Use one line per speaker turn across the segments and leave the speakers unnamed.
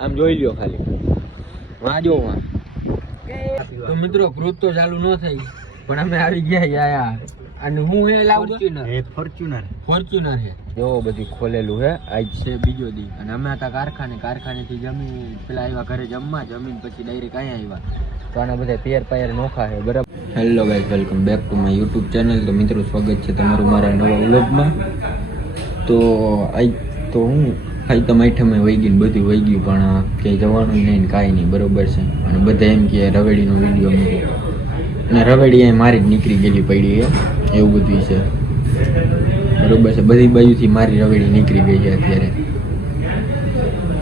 આમ જોઈ લ્યો ખાલી. વાંજો વાં તો મિત્રો ગ્રુપ તો ચાલુ ન થઈ પણ અમે આવી ગયા આયા. અને હું હે લાવું?
ફોર્ચ્યુનર
ફોર્ચ્યુનર છે જો બધું ખોલેલું છે આજ છે બીજો દી. અને અમે હતા કારખાને કારખાનેથી જમી પેલા આવ્યા ઘરે જમવા જમીન પછી ડાયરેક્ટ અહીંયા આવ્યા તો આના બધા પેર પાયર નોખા છે બરાબર? Hello guys welcome back to my YouTube channel તો મિત્રો સ્વાગત છે તમારું મારા નવા વ્લોગમાં તો આજ તો હું ખાઈ તો આઈટમે વહી ગયું બધું વહી ગયું, પણ ક્યાંય જવાનું નહીં કાંઈ નહીં, બરોબર છે. અને બધા એમ કે રવેડીનો વીડિયો મૂકો. અને રવેડી એ મારી જ નીકળી ગયેલી પડી એ એવું બધું છે. બરોબર છે, બધી બાજુથી મારી રવેડી નીકળી ગઈ છે અત્યારે.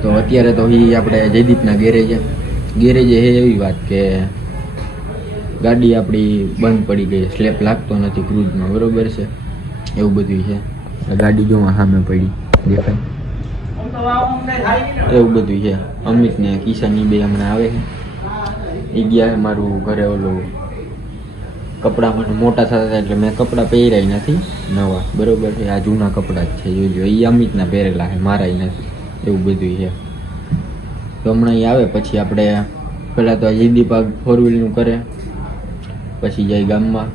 તો અત્યારે તો એ આપણે જયદીપના ગેરેજ, ગેરેજે હે એવી વાત કે ગાડી આપણી બંધ પડી ગઈ સ્લેપ લાગતો નથી ક્રૂઝમાં, બરોબર છે. એવું બધું છે. ગાડી જોવા સામે પડી, દેખાય. એવું બધું છે. અમિત ને કિશન બે હમણાં આવે છે. એ ગયા મારું ઘરે ઓલું કપડાં મને મોટા થતા એટલે મેં કપડાં પહેર્યા નથી નવા. બરોબર છે? આ જૂના કપડાં જ છે. જોજો એ અમિતના પહેરેલા છે મારા નથી. એવું બધું છે. તો હમણાં એ આવે, પછી આપણે પહેલાં તો જયદીપ પાક ફોર વ્હીલનું કરે. પછી જાય ગામમાં.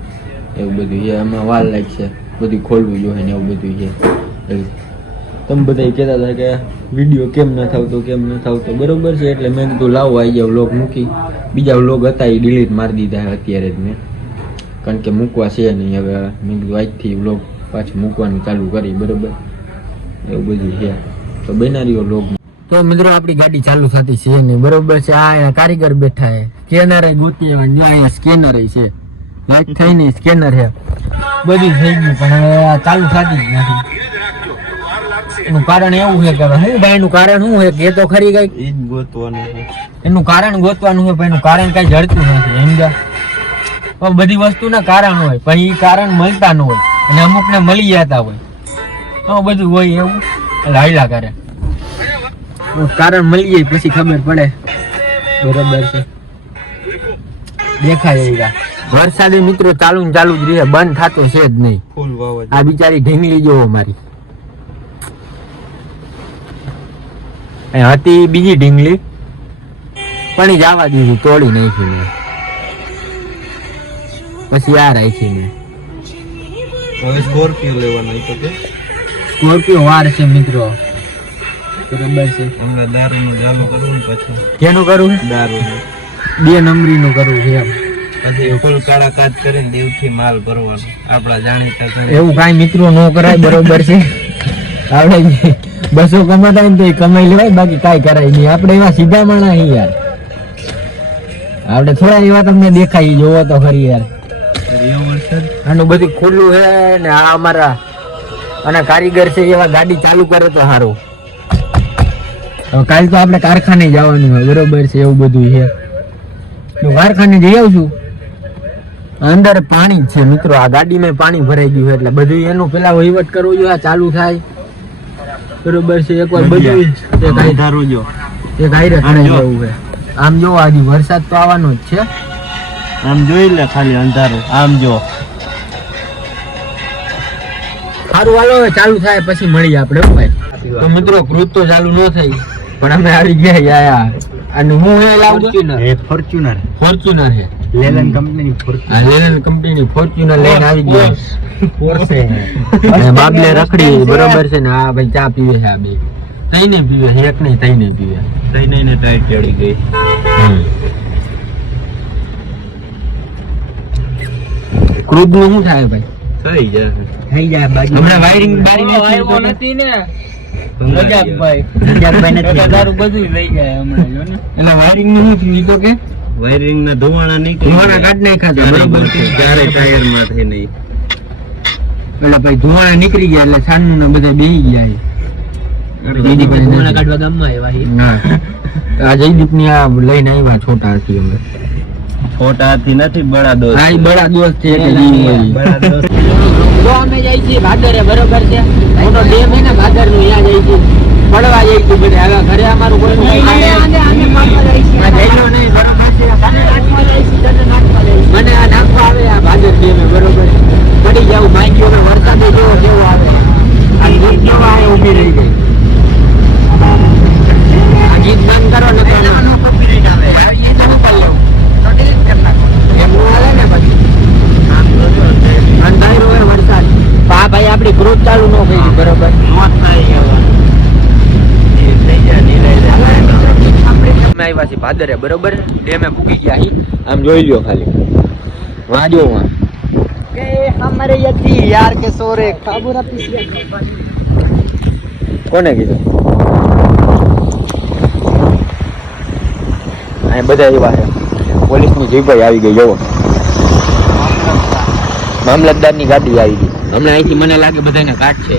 એવું બધું છે. એમાં વાર લાગશે. બધું ખોલવું જોઈએ ને એવું બધું છે. તમે બધા કહેતા હતા કે વીડિયો કેમ ન થતો કેમ ન થતો બરોબર છે, એટલે મેં કીધું, લાવો આવી જાવ વ્લોગ મૂકી. બીજા વ્લોગ હતા, એ ડિલીટ મારી દીધા અત્યારે જ મેં. કારણ કે મૂકવા છે નહીં હવે. મેં કીધું, આજથી વ્લોગ પાછું મૂકવાનું ચાલુ કરી, બરોબર? એવું બધું છે. તો બનારીઓ વ્લોગ તો મિત્રો, આપણી ગાડી ચાલુ થતી છે નહીં. બરોબર છે, આ કારીગર બેઠા છે. સ્કેનર ગોતી આવવાનું અહીંયા સ્કેનર છે. લાઈટ થઈ નહીં, સ્કેનર છે. બધી થઈ ગયું, પણ ચાલુ થતી જ નથી. એનું કારણ એવું છે કે હવે શું ભાઈ એનું કારણ શું છે? કે એ તો ખરી કઈ
એ જ ગોતવાનું છે.
એનું કારણ ગોતવાનું છે પણ એનું કારણ કઈ જડતું નથી સમજ્યા પણ બધી વસ્તુના કારણ હોય પણ એ કારણ મળતા ન હોય અને અમુક ને મળી જતા હોય. તો બધું હોય એવું લાયલા કરે. કારણ મળી જાય પછી ખબર પડે. બરોબર છે. દેખાય એવી. વરસાદી મિત્રો ચાલુ ચાલુ જ રહે બંધ થતું છે જ નહીં. આ બિચારી ઢીંગલી જોવો મારી. હતી બીજી ઢીંગલી. પણ જવા દીધું તોડી નાખી મેં. પછી આ રાખી મેં.
સ્કોર્પિયો લેવાનો હતો કે?
સ્કોર્પિયો વાર છે મિત્રો. બરાબર છે.
હમણાં દારૂનું ચાલુ કરવું ને પછી.
કેનું કરવું?
દારૂ
બે નંબરીનું કરવું છે એમ.
પછી ફૂલ કાળા કાચ કરીને દેવથી માલ ભરવાનો. આપણા જાણીતા
એવું કાંઈ મિત્રો ન કરાય બરોબર છે. આપણે બસો કમાતા હોય ને તો કમાઈ લેવાય બાકી કાંઈ કરાય નહીં. આપણે એવા સીધા માણા યાર. આપણે થોડા એવા તમને દેખાય જોવો તો ખરી યાર. આનું બધું ખુલ્લું છે ને આ અમારા અને કારીગર છે એવા ગાડી ચાલુ કરે તો સારું. કાલ તો આપણે કારખાને જવાનું હોય બરોબર છે એવું બધું છે. હું કારખાને જઈ આવશું. અંદર પાણી છે મિત્રો આ ગાડીમાં પાણી ભરાઈ ગયું એટલે બધું એનું પેલા વહીવટ કરવો જોઈએ આ ચાલુ થાય. બરોબર છે એકવાર બધું એક
ધારું જો.
એક
આમ
કરાઈ જવું છે. આમ જો આજે વરસાદ તો આવવાનો જ છે.
આમ જોઈ લે ખાલી અંધારું. આમ જો.
સારું હાલો ચાલુ થાય પછી મળીએ આપણે હો ભાઈ. તો મિત્રો કૃત તો ચાલુ ન થઈ પણ અમે આવી ગયા આયા અને હું એ લાવું?
એ ફોર્ચ્યુનર
ફોર્ચ્યુનર છે.
લેલન કંપનીની
ફોર્ચ્યુનર લેલન કંપનીની ફોર્ચ્યુનર લઈને આવી ગયા.
ફોર્સે
અને બાબલે રખડી બરોબર છે ને આ ભાઈ ચા પીવે છે આ બે. તઈને પીવે એક નહીં તઈને પીવે.
તઈ નહીં ને ટાઈટ ચડી ગઈ.
ક્રૂઝનું શું થાય ભાઈ?
થઈ જાય.
થઈ જાય બાજુ હમણાં વાયરિંગ બારી નથી એટલે વાયરિંગનું. શું થયું તો કે?
વાયરિંગ ના ધુવાણા
ધોવાણા કાઢ નાખ્યા બરોબર.
ટાયરમાંથી નહીં.
એટલે ભાઈ ધુવાણા નીકળી ગયા એટલે ને બધા બે ગયા કાઢવા ગામમાં આવ્યા આ જયદીપની આ લઈને આવ્યા છોટા હતી અમે.
નથી દોસ્ત.
બડા દોસ્ત છે જો અમે જઈ છીએ ભાદરે બરોબર છે? મોટો ડેમ હે ને ભાદરનું ત્યાં જઈ છીએ. પડવા જઈ છીએ બધે. હવે ઘરે અમારું કોઈ. મને આ નાખવા આવે આ ભાદર ડેમે બરોબર પડી જવું માઇકીઓ ને વરસાદે જેવો કેવો આવે. આ ગીત નો વાય ઊભી રહી ગઈ. આ ગીત બંધ કરો ને તો આવ્યા છીએ ભાદરે બરોબર? ડેમે પૂકી ગયા આમ જોઈ લો ખાલી. વાંજો વાં
હમારે યદી યાર કે સોરે ખાબુરા પીસ
કોને કીધું? અહીં બધા એવા છે. પોલીસની જીભાઈ આવી ગઈ જવો. મામલતદારની ગાડી આવી ગઈ. હમણાં અહીંથી મને લાગે બધાને કાટ છે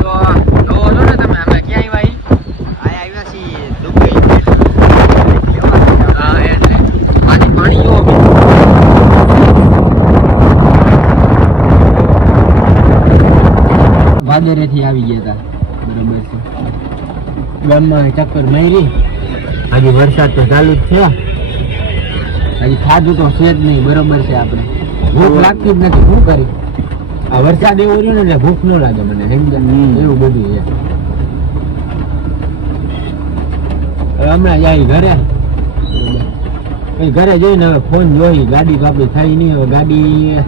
તો જોવો છો ને તમે અમે ક્યાં આવ્યા ઈ?
આ આવ્યા છીએ દુબઈ
હા એટલે પાણી પાણી જોવો મિત્રો. વાદરેથી આવી ગયા હતા બરોબર છે. ગામમાં ચક્કર મારી. હજી વરસાદ તો ચાલુ જ છે હજી ખાધું તો છે જ નહીં. બરોબર છે આપણે. ભૂખ લાગતી જ નથી. શું કરી? આ વરસાદ એવો રહ્યો ને એટલે ભૂખ ન લાગે મને? એવું બધું છે. હમણાં જાય ઘરે. ઘરે જઈને હવે ફોન જોઈ. ગાડી બાપડી થઈ નહીં. હવે ગાડી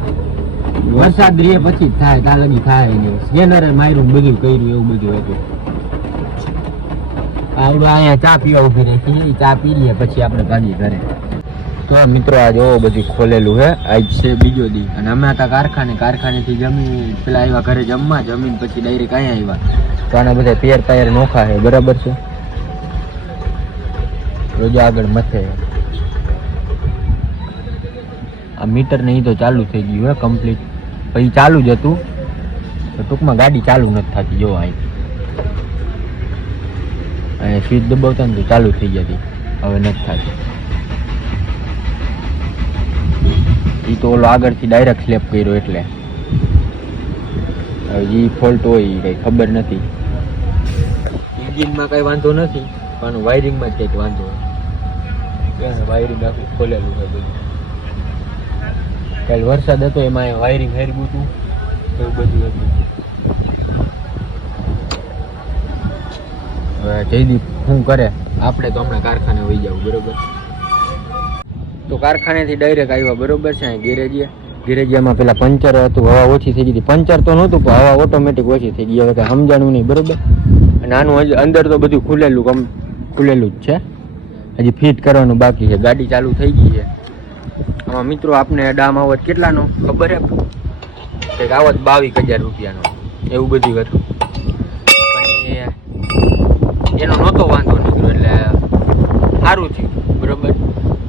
વરસાદ રે પછી થાય ત્યાં લગી થાય ને સ્કેનરે માર્યું બધું કર્યું, એવું બધું હતું. આવડું અહીંયા ચા પીવા ઊભી રહી ચા પી લઈએ પછી આપણે ભાગી ઘરે. તો મિત્રો આજે ઓ બધું ખોલેલું હે. આજ છે બીજો દી. અને અમે હતા કારખાને, કારખાનેથી જમી, પેલા આવ્યા ઘરે જમવા, જમીન પછી ડાયરેક્ટ અહીંયા આવ્યા. તો આના બધા પેર પાયર નોખા છે બરાબર છે? રોજ આગળ મથે. આ મીટર ને તો ચાલુ થઈ ગયું હે કમ્પ્લીટ પછી ચાલુ જ હતું. તો ટૂંકમાં ગાડી ચાલુ નથી થતી, જો અહીં અહીંયા સ્વીચ દબાવતા ને તો ચાલુ થઈ જતી હવે નથી થતી. એ તો ઓલો આગળથી ડાયરેક્ટ સ્લેપ કર્યો એટલે. હવે એ ફોલ્ટ હોય એ કંઈ ખબર નથી. ઇન્જિનમાં કંઈ વાંધો નથી, પણ વાયરિંગમાં જ કંઈક વાંધો હોય. વાયરિંગ આખું ખોલેલું છે બધું? કાલ વરસાદ હતો, એમાં વાયરિંગ હેરવું હતું એવું બધું હતું. જયદીપ શું કરે? આપણે તો હમણાં કારખાને વહી જવું, બરોબર? તો કારખાનેથી ડાયરેક્ટ આવ્યા, બરોબર છે, અહીં ગેરેજે. ગેરેજિયામાં પેલા પંચર હતું, હવા ઓછી થઈ ગઈ પંચર તો નહોતું, પણ હવા ઓટોમેટિક ઓછી થઈ ગઈ. હવે કાંઈ સમજાણું નહીં, બરોબર? અને આનું અંદર તો બધું ખુલેલું, કમ, ખુલેલું જ છે. હજી ફિટ કરવાનું બાકી છે. ગાડી ચાલુ થઈ ગઈ છે. મિત્રો, આપને ડામ આવત કેટલાનો? ખબર હે? કંઈક આવત બાવીસ હજાર રૂપિયાનો. એવું બધું હતું. પણ એનો નહોતો વાંધો નીકળ્યો એટલે સારું થયું. બરાબર?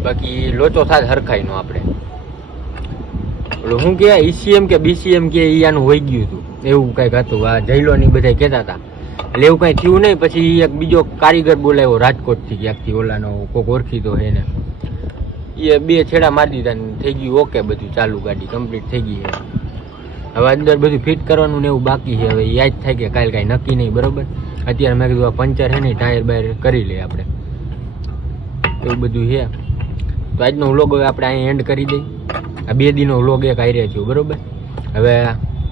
બાકી લોચો થાય હરખાઈનો આપણે. એટલે હું કે ઈસીએમ કે બીસીએમ કે આનું હોઈ ગયું હતું. એવું કંઈક હતું. આ જયલો ની બધા કહેતા હતા. એટલે એવું કંઈ થયું નહીં. પછી એક બીજો કારીગર બોલાવ્યો, રાજકોટથી ક્યાંકથી. ઓલાનો કોક ઓળખીતો હે ને એ બે છેડા મારી દીધા થઈ ગયું ઓકે બધું ચાલુ ગાડી કમ્પ્લીટ થઈ ગઈ છે. હવે અંદર બધું ફિટ કરવાનું ને એવું બાકી છે. હવે યાદ થાય કે કાલે કાંઈ નક્કી નહીં, બરોબર? અત્યારે મેં કીધું પંચર છે ને ટાયર બાયર કરી લઈએ આપણે. એવું બધું છે. તો આજનો વ્લોગ હવે આપણે અહીં એન્ડ કરી દઈએ. આ બે દિનો વ્લોગ એક આવી રહ્યો છું, બરોબર? હવે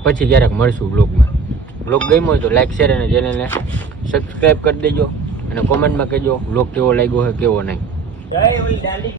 પછી ક્યારેક મળશું વ્લોગમાં. વ્લોગ ગમ્યો હોય તો લાઈક શેર અને ચેનલને સબસ્ક્રાઈબ કરી દેજો અને કોમેન્ટમાં કહેજો વ્લોગ કેવો લાગ્યો છે, કેવો નહીં.